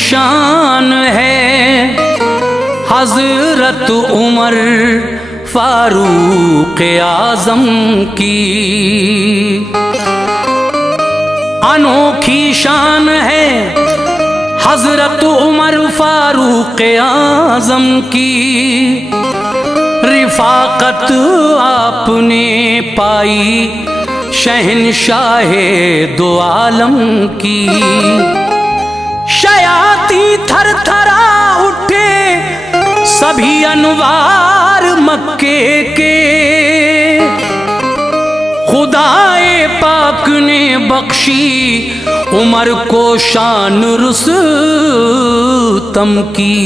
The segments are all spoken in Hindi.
शान है हजरत उमर फारूक आजम की, अनोखी शान है हजरत उमर फारूक आजम की। रिफाकत आपने पाई शहनशाहे दो आलम की। शयाती थर थरा उठे सभी अनवार मक्के के, खुदाए पाक ने बख्शी उमर को शान रुस्तम की।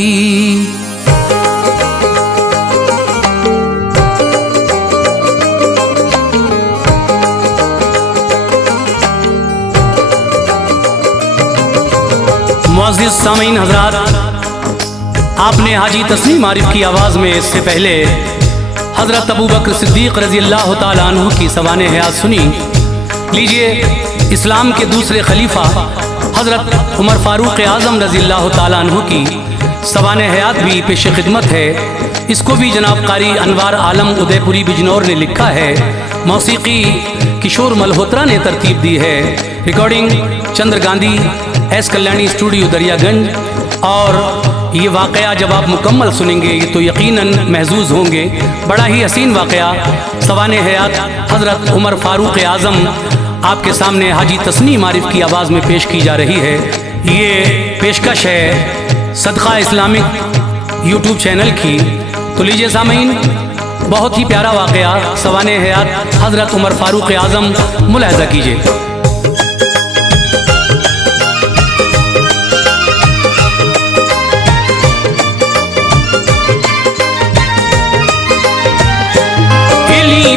मुअज़्ज़िज़ सामीन हज़रात, आपने हाजी तस्लीम आरिफ की आवाज़ में इससे पहले हज़रत अबू बकर सिद्दीक़ रज़ी अल्लाह तआला अन्हु की सवाने हयात सुनी। लीजिए, इस्लाम के दूसरे खलीफा हज़रत उमर फ़ारूक आज़म रज़ी अल्लाह तआला अन्हु की सवाने हयात भी पेश खिदमत है। इसको भी जनाब कारी अनवार आलम उदयपुरी बिजनौर ने लिखा है। मौसीकी किशोर मल्होत्रा ने तरतीब दी है। रिकॉर्डिंग चंद्र गांधी एस कल्याणी स्टूडियो दरियागंज। और ये वाक़या जब आप मुकम्मल सुनेंगे तो यकीनन महजूज होंगे। बड़ा ही हसीन वाक़या सवाने हयात हज़रत उमर फ़ारूक आज़म आपके सामने हाजी तस्नीम आरिफ की आवाज़ में पेश की जा रही है। ये पेशकश है सदका इस्लामिक यूट्यूब चैनल की। तो लीजिए सामीन, बहुत ही प्यारा वाक़या सवाने हयात हज़रत उमर फ़ारूक आज़म मुलाहिज़ा कीजिए।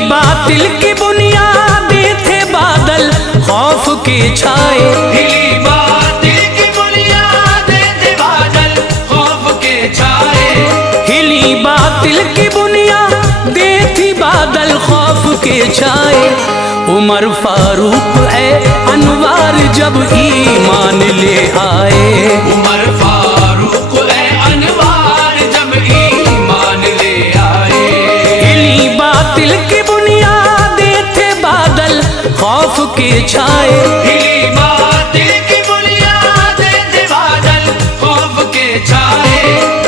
बातिल की बुनियादें थे बादल खौफ के छाए, हिली बातिल की बुनियादें थे बादल खौफ के छाए। हिली बातिल की बुनियादें थी बादल खौफ के छाए। उमर फारूक है अनवार जब ईमान ले आए, उमर फारूक है अनवार जब ईमान ले आए। हिली बातिल की बुनियादें थे बादल खौफ के छाए, हिली बातिल की बुनियादें थे बादल खौफ के छाए।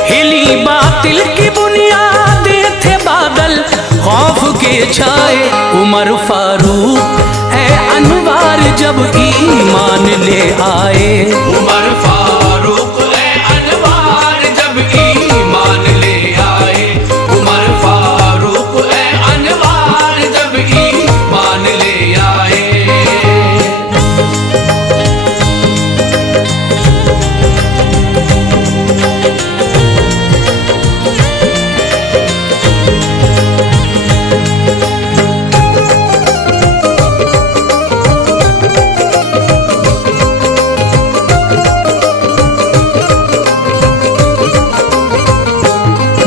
हिली बातिल की बुनियादें थे बादल खौफ के छाए। उमर फारूक है अनवार जब ईमान ले आए, उमर फारूक है अनवार जब ईमान ले आए। उमर फारूक है अनवार जब ईमान ले आए।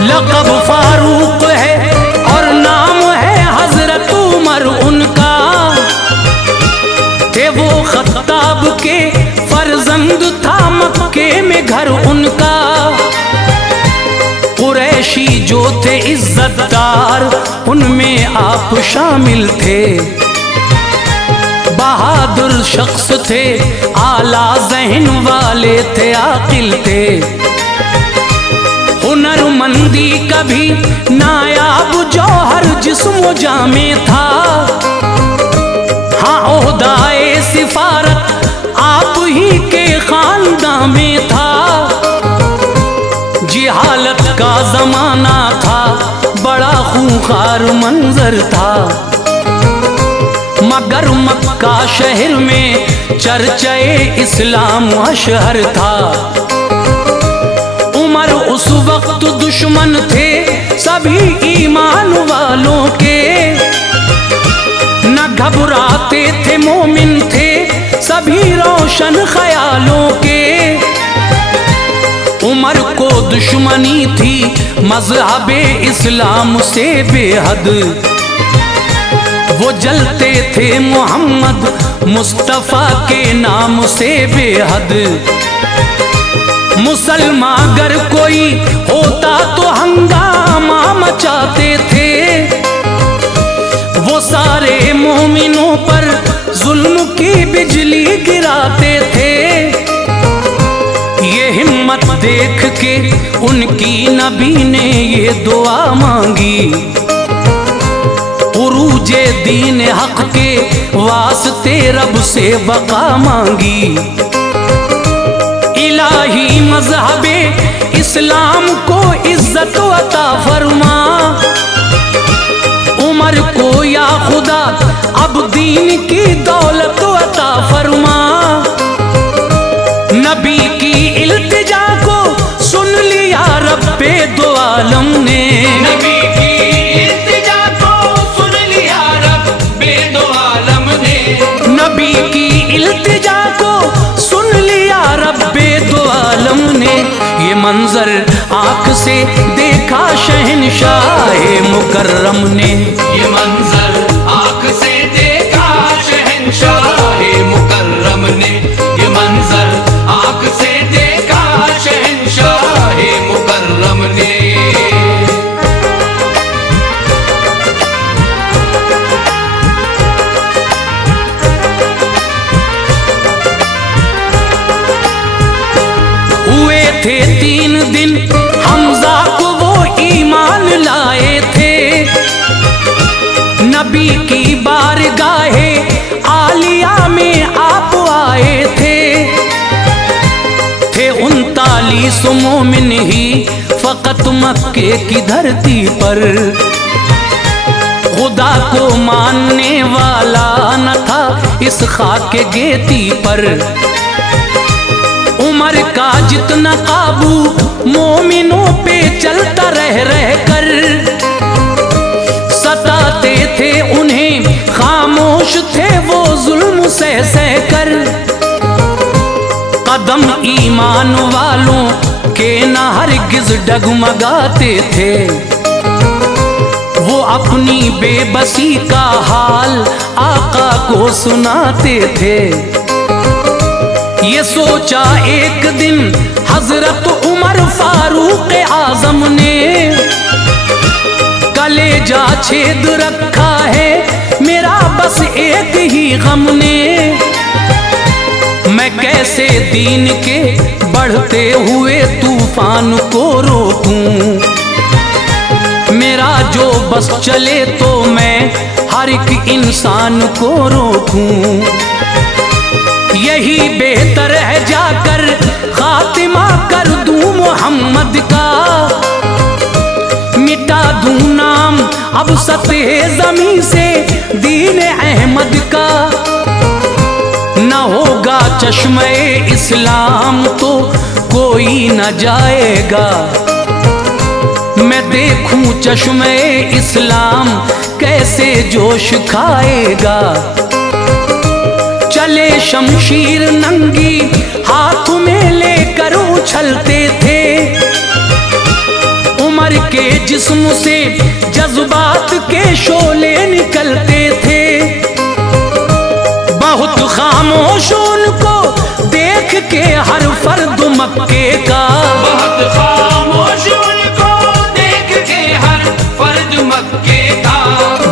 लक़ब फारूक है और नाम है हजरत उमर उनका। थे वो खत्ताब के फर्जंद था मक्के में घर उनका। कुरैशी जो थे इज्जतदार उनमें आप शामिल थे। बहादुर शख्स थे आला ज़हन वाले थे आकिल थे। हुनरमंदी कभी नायाब जौहर जिस्म जामे था। हाँ, ओहदाए सिफारत आप ही के खानदान में था। जिहालत का जमाना था, बड़ा खूंखार मंजर था। मगर मक्का शहर में चर्चाए इस्लाम अशहर था। उमर उस वक्त दुश्मन थे सभी ईमान वालों के। न घबराते थे मोमिन थे सभी रोशन ख्यालों के। उमर को दुश्मनी थी मज़हबे इस्लाम से बेहद। वो जलते थे मोहम्मद मुस्तफ़ा के नाम से बेहद। मुसलमान अगर कोई होता तो हंगामा मचाते थे, वो सारे मोमिनों पर जुल्म की बिजली गिराते थे। ये हिम्मत देख के उनकी नबी ने ये दुआ मांगी, उरूजे दीन हक के वास्ते रब से बका मांगी। इलाही मज़हबे इस्लाम को इज्जत अता फरमा, उमर को या खुदा अब दीन की दौलत अता फरमा। नबी की इल्तिजा को सुन लिया रब्बे दो आलम ने, नबी की इल्तिजा को सुन लिया रब्बे दो आलम ने, नबी की इल्तिजा को सुन लिया रब्बे दो आलम ने। ये मंजर आंख से देखा शहंशाह मुकर्रम ने, ये मंजर आंख से देखा शहंशाह मुकर्रम ने, ये मंजर आंख से देखा शहंशाह मुकर्रम ने। हुए थे 3 दिन हमजा को वो ईमान लाए थे, नबी की बारगाहे आलिया में आप आए थे। 39 मोमिन ही फकत मक्के की धरती पर, खुदा को मानने वाला न था इस खाके गेती पर। उमर का जितना काबू मोमिनों पे चलता रह कर, सताते थे उन्हें खामोश थे वो जुल्म सह कर। कदम ईमान वालों के न हरगिज डगमगाते थे, वो अपनी बेबसी का हाल आका को सुनाते थे। ये सोचा एक दिन हजरत उमर फारूक आजम ने, कलेजा छेद रखा है मेरा बस एक ही गम ने। मैं कैसे दीन के बढ़ते हुए तूफान को रोकूं, मेरा जो बस चले तो मैं हर एक इंसान को रोकूं। यही बेहतर है जाकर खातिमा कर दूं मोहम्मद का, मिटा दूं नाम अब सतह ज़मीं से दीन अहमद का। न होगा चश्मे इस्लाम तो कोई न जाएगा, मैं देखूं चश्मे इस्लाम कैसे जोश खाएगा। चले शमशीर नंगी हाथ में लेकर उछलते थे, उमर के जिस्म से जज्बात के शोले निकलते थे। बहुत खामोश उनको देख के हर फर्द मक्के का, बहुत खामोश उनको देख के हर फर्द मक्के का,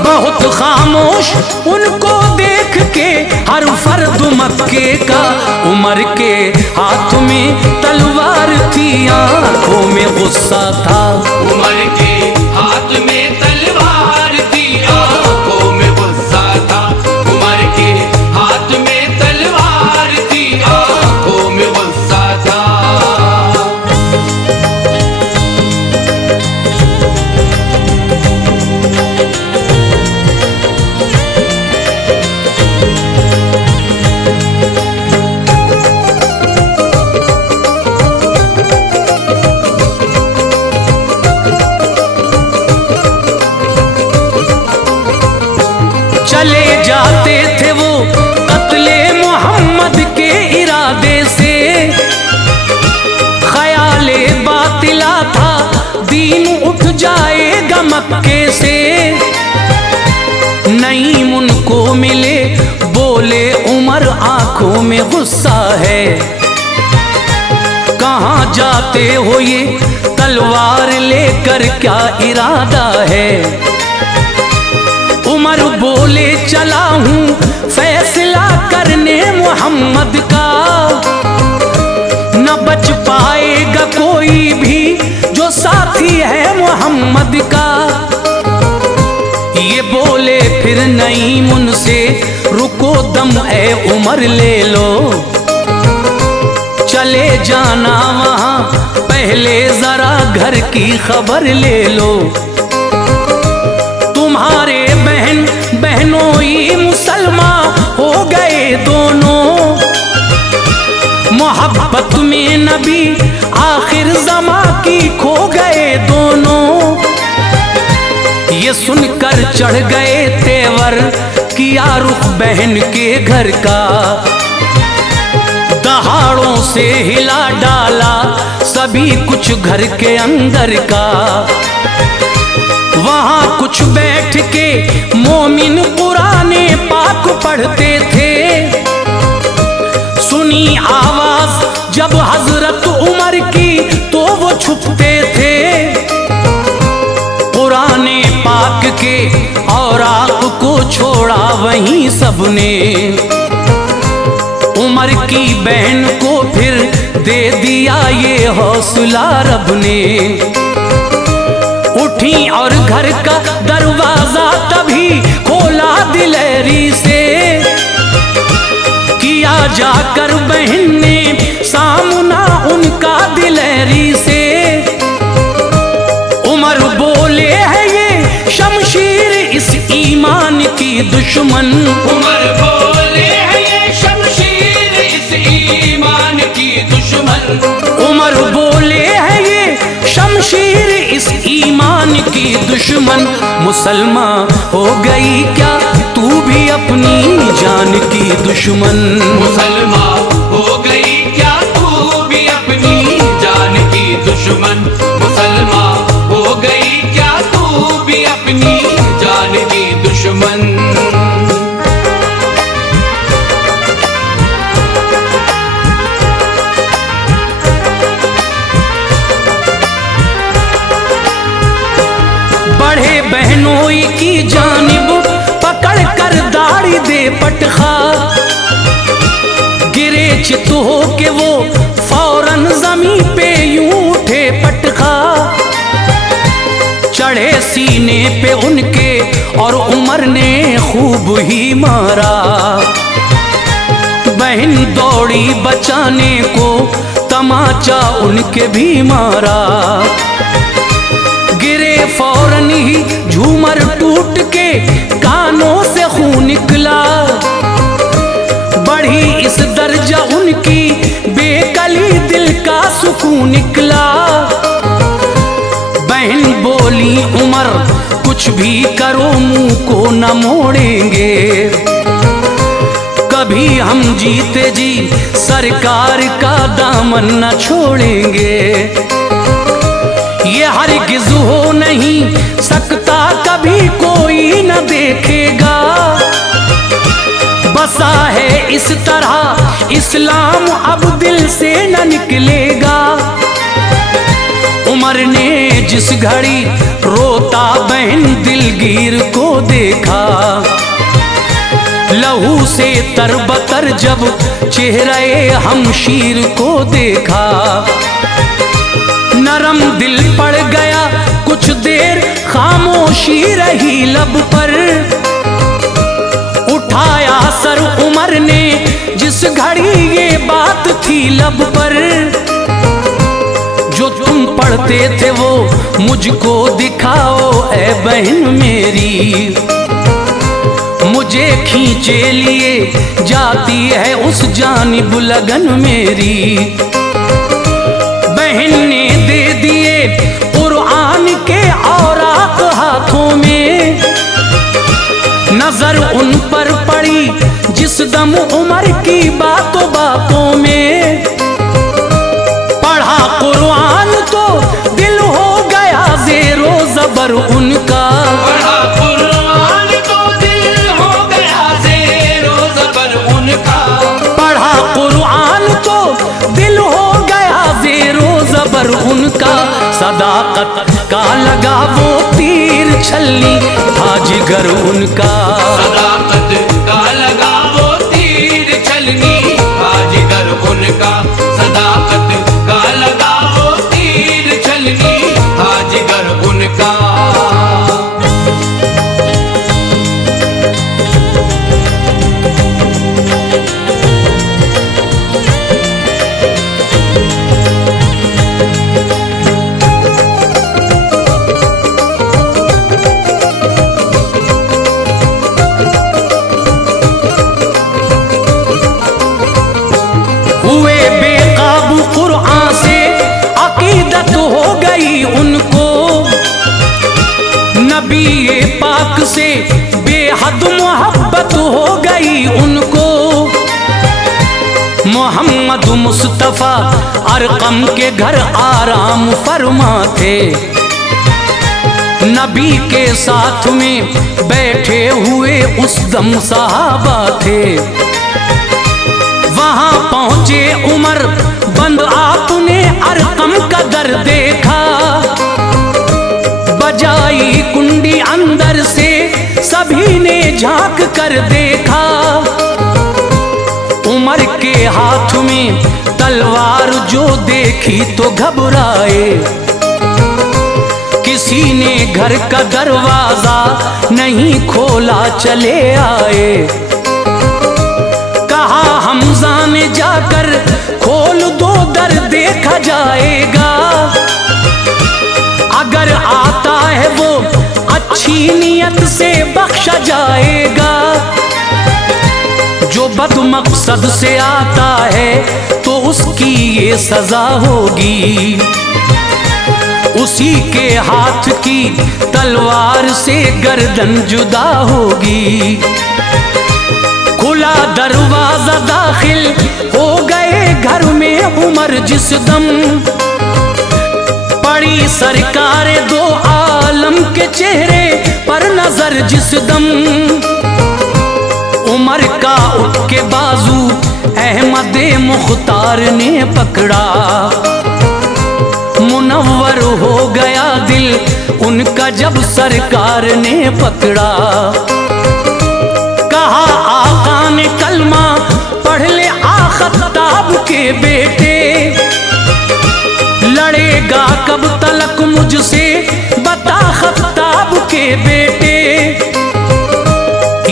बहुत खामोश उनको देख के हर फर्द मक्के का। उमर के हाथ में तलवार थी आंखों में गुस्सा था, उमर के हाथ में तलवार थी आंखों में गुस्सा था, उमर के हाथ में तलवार थी आंखों में गुस्सा था। चले जाते थे वो कत्ले मोहम्मद के इरादे से, ख्याले बातिला था दीन उठ जाएगा मक्के से। नईम उनको मिले बोले उमर आंखों में गुस्सा है, कहाँ जाते हो ये तलवार लेकर, क्या इरादा है? उमर बोले चला हूँ फैसला करने मोहम्मद का, न बच पाएगा कोई भी जो साथी है मोहम्मद का। ये बोले फिर नहीं मुनसे रुको दम ए उमर ले लो, चले जाना वहाँ पहले जरा घर की खबर ले लो। तुम्हारे बहन बहनोई मुसलमान हो गए दोनों, मोहब्बत में नबी आखिर ज़मा की खो गए दोनों। ये सुनकर चढ़ गए तेवर, किया रुख बहन के घर का, दहाड़ों से हिला डाला सभी कुछ घर के अंदर का। वहाँ कुछ बैठ के मोमिन कुराने पाक पढ़ते थे, सुनी आवाज जब हजरत उमर की तो वो छुपते थे। कुराने पाक के औराक को छोड़ा वहीं सबने, उमर की बहन को फिर दे दिया ये हौसला रब ने। उठी और घर का दरवाजा तभी खोला दिलेरी से, किया जाकर बहन ने सामना उनका दिलेरी से। उमर बोले है ये शमशीर इस ईमान की दुश्मन, उमर बोले है ये शमशीर इस ईमान की दुश्मन। उमर बोले है ये शमशीर इस ईमान की दुश्मन। मुसलमान हो गई क्या तू भी अपनी जान की दुश्मन? मुसलमान हो गई क्या तू भी अपनी जान की दुश्मन? मुसलमान हो गई क्या तू भी अपनी जान की दुश्मन? बढ़े बहनोई की जानिब पकड़ कर दाढ़ी दे पटखा, गिरे चित हो के वो फौरन जमी पे यूं उठे पटखा। चढ़े सीने पे उनके और उमर ने खूब ही मारा, बहन दौड़ी बचाने को तमाचा उनके भी मारा। गिरे फौरन ही झूमर टूट के कानों से खून निकला, बढ़ी इस दर्जा उनकी बेकली दिल का सुकून निकला। बहन बोली उमर कुछ भी करो मुंह को न मोड़ेंगे, कभी हम जीते जी सरकार का दामन न छोड़ेंगे। ये हरगिज़ हो नहीं सकता कभी कोई न देखेगा, बसा है इस तरह इस्लाम अब दिल से न निकलेगा। उमर ने जिस घड़ी रोता बहन दिलगीर को देखा, लहू से तरबतर जब चेहरे हमशीर को देखा। नरम दिल पड़ गया कुछ देर खामोशी रही लब पर, उठाया सर उमर ने जिस घड़ी ये बात थी लब पर। जो तुम पढ़ते थे वो मुझको दिखाओ ए बहन मेरी, मुझे खींचे लिए जाती है उस जानिब लगन मेरी। बहन ने दे दिए कुरान के औराक हाथों में, नजर उन पर पड़ी जिस दम उमर की बातों बातों में। पढ़ा कुरान तो दिल हो गया ज़ेरो ज़बर उनका, पढ़ा कुरान तो दिल हो गया ज़ेरो ज़बर उनका। पढ़ा कुरान तो दिल हो गया ज़ेरो सदाकत का लगा वो तीर छलनी था जिगर उनका। सदाकत का लगा वो तीर छलनी था जिगर उनका। सदाकत का लगा वो तीर छलनी था जिगर उनका। हुए बेकाबू कुरआन से अकीदत हो गई उनको, नबी पाक से बेहद मोहब्बत हो गई उनको। मोहम्मद मुस्तफ़ा अरकम के घर आराम फरमा थे, नबी के साथ में बैठे हुए उस दम सहाबा थे। वहां पहुंचे उमर, बंद आपने अरकम का दर देखा। बजाई कुंडी अंदर से सभी ने झांक कर देखा। उमर के हाथ में तलवार जो देखी तो घबराए। किसी ने घर का दरवाजा नहीं खोला, चले आए। कहा हमजा ने जाकर खोल दो दर, देखा जाएगा। अगर आता है वो अच्छी नियत से बख्शा जाएगा। जो बदमकसद से आता है तो उसकी ये सजा होगी। उसी के हाथ की तलवार से गर्दन जुदा होगी। खुला दरवाजा, दाखिल हो गए घर में उमर जिस दम। पड़ी सरकार दो आलम के चेहरे पर नजर जिस दम। उमर का उठ के बाजू अहमद मुख्तार ने पकड़ा। मुनव्वर हो गया दिल उनका जब सरकार ने पकड़ा। कहा आका ने कलमा पढ़ ले आखताब के बेटे। लड़ेगा कब तलक मुझसे बता खताब के बेटे।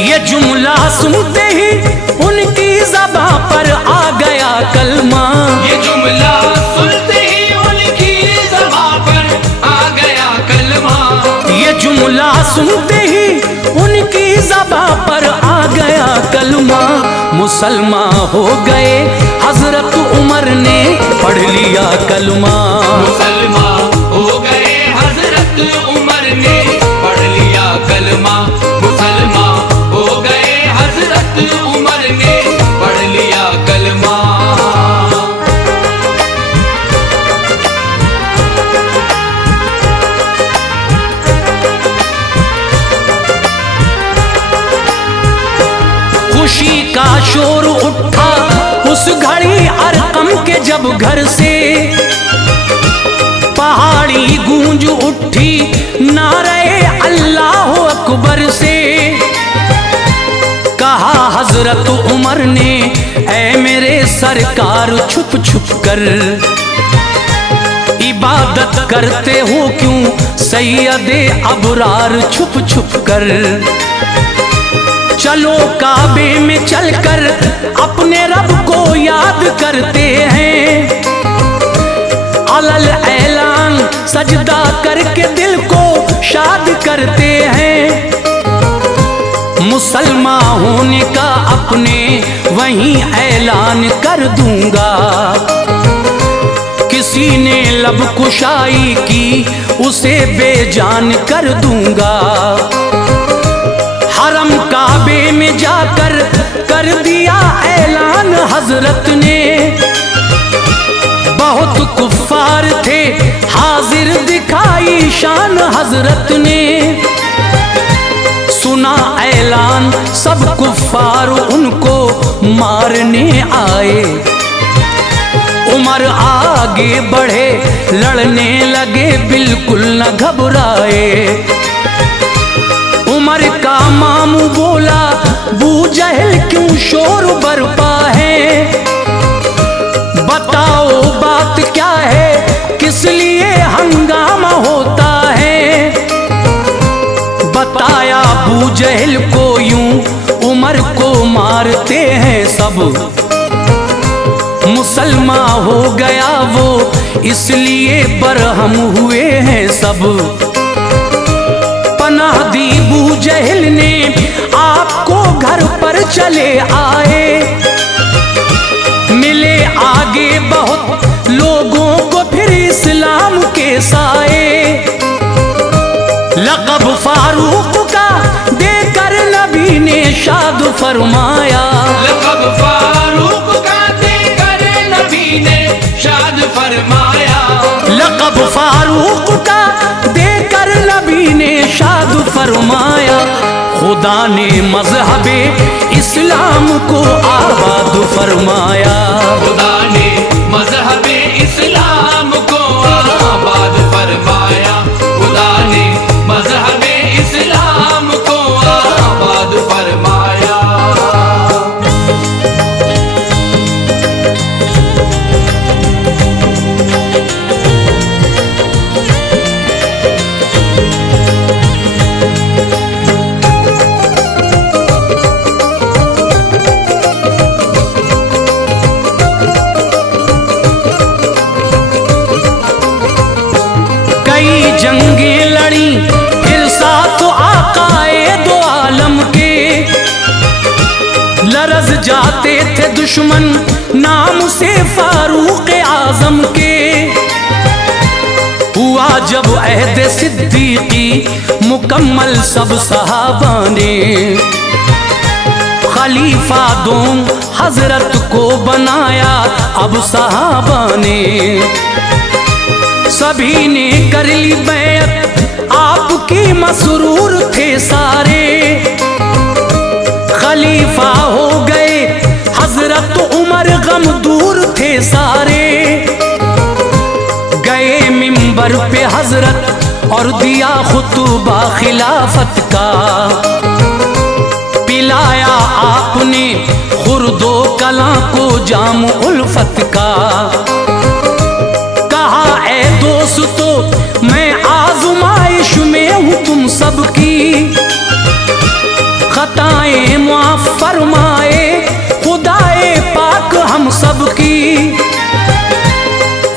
ये जुमला सुनते ही उनकी ज़बां पर आ गया कलमा। ये जुमला सुनते ही उनकी ज़बां पर आ गया कलमा। ये जुमला सुनते ही उनकी ज़बां पर आ गया कलमा। मुसलमान हो गए हजरत उमर ने पढ़ लिया कलमा। मुसलमान हो गए हजरत उमर ने पढ़ लिया कलमा। मुसलमान हो गए हजरत उमर ने पढ़ लिया कलमा। खुशी का शोर उठा उस घड़ी अरकम के जब घर से। पहाड़ी गूंज उठी नारे अल्लाह अकबर से। कहा हजरत उमर ने ऐ मेरे सरकार छुप छुप कर इबादत करते हो क्यों सैयदे अबरार छुप छुप कर। चलो काबे में चलकर अपने रब को याद करते हैं। अलल ऐलान सजदा करके दिल को शाद करते हैं। मुसलमान होने का अपने वहीं ऐलान कर दूंगा। किसी ने लब कुशाई की उसे बेजान कर दूंगा। हरम काबे में जाकर कर दिया ऐलान हजरत ने। बहुत कुफ्फार थे हाजिर दिखाई शान हजरत ने। सुना ऐलान सब कुफ्फार उनको मारने आए। उमर आगे बढ़े, लड़ने लगे, बिल्कुल न घबराए। उमर का मामू बोला, बू जहल क्यों शोर बरपा है? बताओ बात क्या है, किस लिए हंगामा होता है? बताया बू जहल को यूं, उमर को मारते हैं सब। मुसलमान हो गया वो, इसलिए बरहम हुए हैं सब। पनाह दी बू जहल ने, आपको घर पर चले आए। मिले आगे बहुत लोगों को फिर इस्लाम के साए। लक़ब फारूक का देकर नबी ने शाद फरमाया। लक़ब फारूक का देकर नबी ने शाद फरमाया। लक़ब फारूक का देकर नबी ने शाद फरमाया। खुदा ने मज़हबे इस्लाम को आबाद फरमाया। खुदा ने मज़हबे इस्लाम को आबाद फरमाया। खुदा ने मज़हबे इस्लाम को आबाद फरमाया। कई जंगें लड़ी फिर साथ आकाए दो आलम के। लरज़ जाते थे दुश्मन नाम से फारूक आज़म के। हुआ जब अहद सिद्दीकी मुकम्मल, सब सहाबा ने खलीफा दो हजरत को बनाया। अब सहाबा ने सभी ने कर ली बैत, आपकी मसरूर थे सारे। खलीफा हो गए हजरत उमर, गम दूर थे सारे। गए मिंबर पे हजरत और दिया खुतबा खिलाफत का। पिलाया आपने खुर्दो कला को जाम उल्फत का। दोस्तों मैं आज़माइश में हूँ तुम सबकी। खताएं माफ फरमाए खुदाए पाक हम सबकी।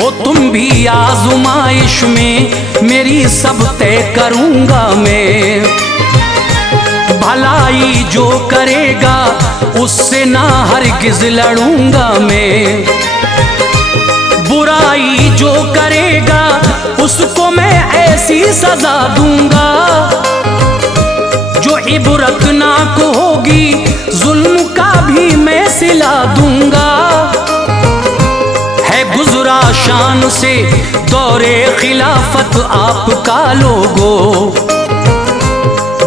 हो तुम भी आज़माइश में, मेरी सब तय करूँगा मैं। भलाई जो करेगा उससे ना हरगिज़ लड़ूंगा मैं। बुराई जो करेगा उसको मैं ऐसी सजा दूंगा जो इबरतनाक होगी। जुल्म का भी मैं सिला दूंगा। है गुजरा शान से दौरे खिलाफत आपका लोगों।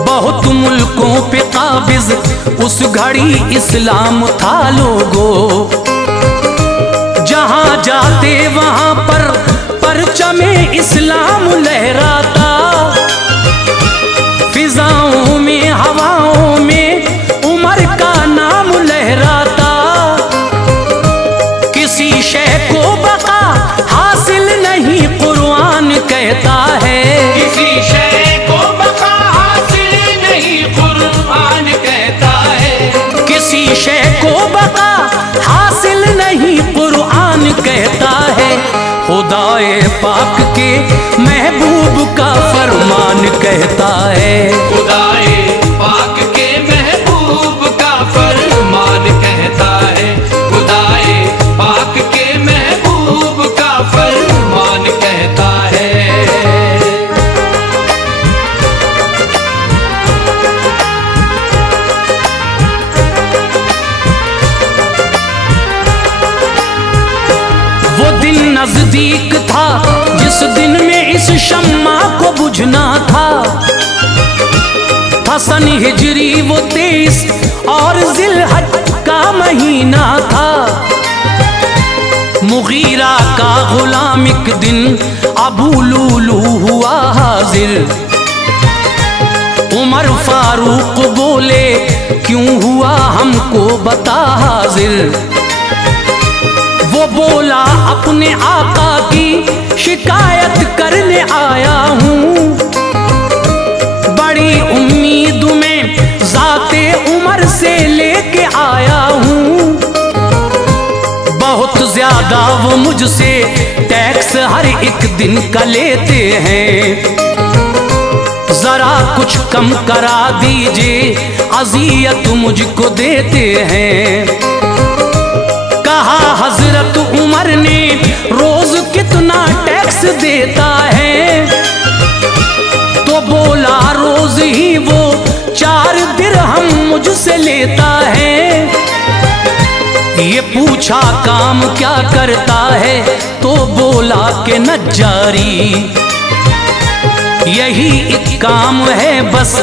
बहुत मुल्कों पे काबिज उस घड़ी इस्लाम था लोगों। जहाँ जाते वहाँ पर परचमे इस्लाम लहराता। फिजाओं में हवाओं में उमर का नाम लहराता। किसी शय को बका हासिल नहीं कुरान कहता है। किसी शय को बका हासिल नहीं कुरान कहता है। किसी शय को बका हासिल नहीं कुरान कहता है। खुदाए पाक के महबूब का फरमान कहता है। खुदाए पाक के महबूब का फरमान कहता है। खुदाए पाक के महबूब का फरमान कहता है। वो दिन नजदीक था जिस दिन में इस शम्मा को बुझना था। सन हिजरी वो 23 और जिलहज का महीना था। मुगीरा का गुलाम एक दिन अबू लूलू हुआ हाजिर। उमर फारूक बोले क्यों हुआ हमको बता हाजिर। वो बोला अपने आका की शिकायत करने आया हूँ। बड़ी उम्मीद में ज़ाते उमर से लेके आया हूँ। बहुत ज्यादा वो मुझसे टैक्स हर एक दिन का लेते हैं। जरा कुछ कम करा दीजिए, अज़ियत मुझको देते हैं। कहा हजरत उमर ने रोज कितना टैक्स देता है। तो बोला रोज ही वो 4 दिरहम मुझसे लेता है। ये पूछा काम क्या करता है, तो बोला कि नज्जारी। यही एक काम है बस,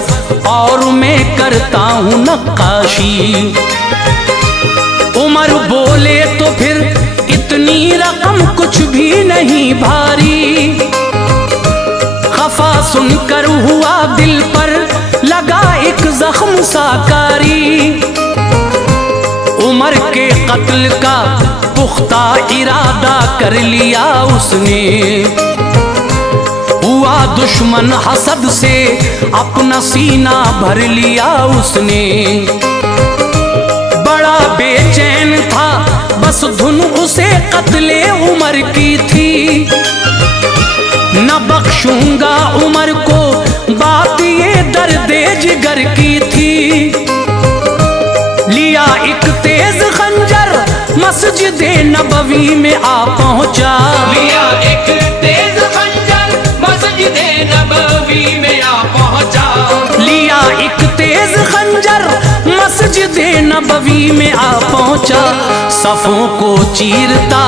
और मैं करता हूँ नक्काशी। उमर बोले तो फिर इतनी रकम कुछ भी नहीं भारी। खफा सुनकर हुआ दिल पर लगा एक जख्म साकारी। उमर के कत्ल का पुख्ता इरादा कर लिया उसने। हुआ दुश्मन हसद से अपना सीना भर लिया उसने। बड़ा बेचैन था बस धुन उसे कत्ले उमर की थी। न बख्शूंगा उमर को बात ये दर्दे जिगर की थी। लिया एक तेज खंजर मस्जिदे नबवी में आ पहुंचा। लिया एक तेज खंजर मस्जिदे नबवी में आ पहुंचा। लिया एक तेज खंजर मस्जिदे नबवी में आ पहुंचा। सफों को चीरता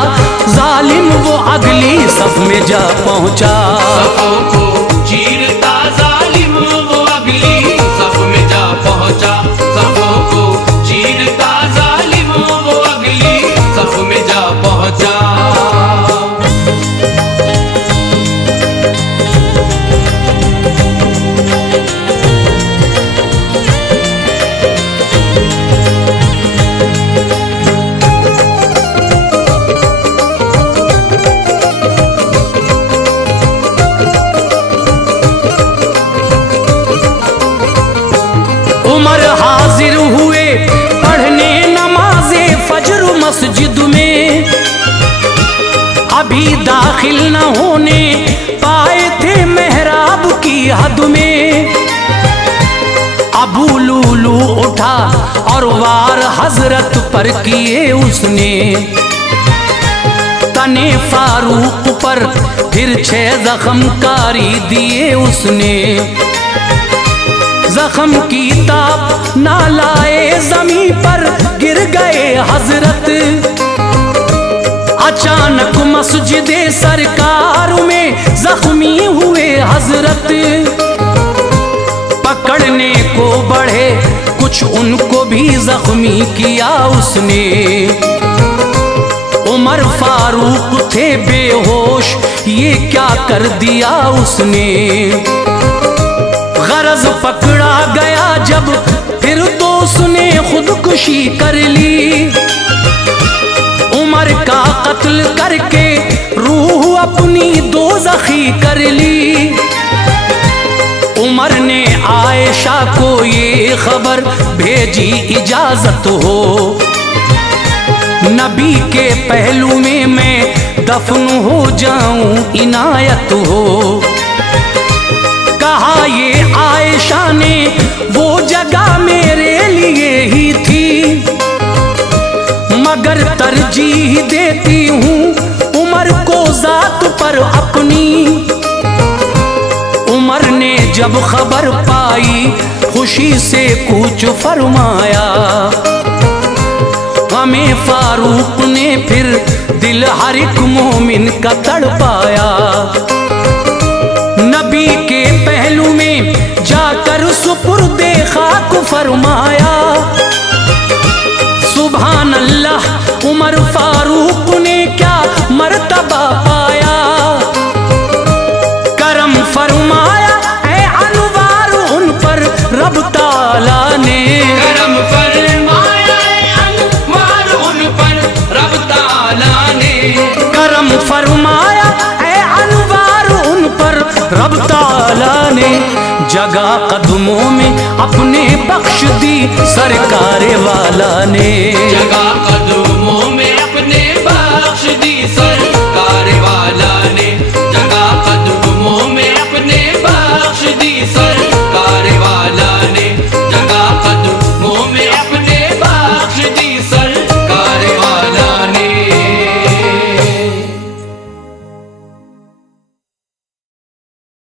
जालिम वो अगली सफ में जा पहुंचा। सफों को चीरता जालिम वो अगली सफ में जा पहुंचा। सफों को चीरता जालिम वो अगली सफ में जा पहुंचा। उमर हाजिर हुए पढ़ने नमाज़े फजर मस्जिद में। अभी दाखिल न होने पाए थे मेहराब की हद में। अबू लूलू उठा और वार हजरत पर किए उसने। तने फारूक पर फिर 6 जख्म कारी दिए उसने। जख्म की ताप ना लाए जमीन पर गिर गए हजरत। अचानक मस्जिदे सरकार में जख्मी हुए हजरत। पकड़ने को बढ़े कुछ उनको भी जख्मी किया उसने। उमर फारूक थे बेहोश, ये क्या कर दिया उसने। गरज पकड़ा गया जब फिर तो उसने खुदकुशी कर ली। उमर का कत्ल करके रूह अपनी दोज़खी कर ली। उमर ने आयशा को ये खबर भेजी इजाजत हो। नबी के पहलू में मैं दफन हो जाऊं इनायत हो। कहा ये आयशा ने वो जगह मेरे लिए ही थी। मगर तरजीह देती हूँ उमर को जात पर अपनी। उमर ने जब खबर पाई खुशी से कूच फरमाया। हमें फारूक ने फिर दिल हर एक मोमिन का तड़पाया। नबी के पहलू में जाकर सुपुर्दे खाक फरमाया। सुभान अल्लाह, उमर फारूक ने क्या रब ताला ने। करम फरमाया अनवार उन पर रब ताला ने। करम फरमाया ए अनवार उन पर रब ताला ने। जगह कदमों में अपने बख्श दी सरकार वाला ने। जगह कदमों में अपने बख्श दी सरकार वाला ने।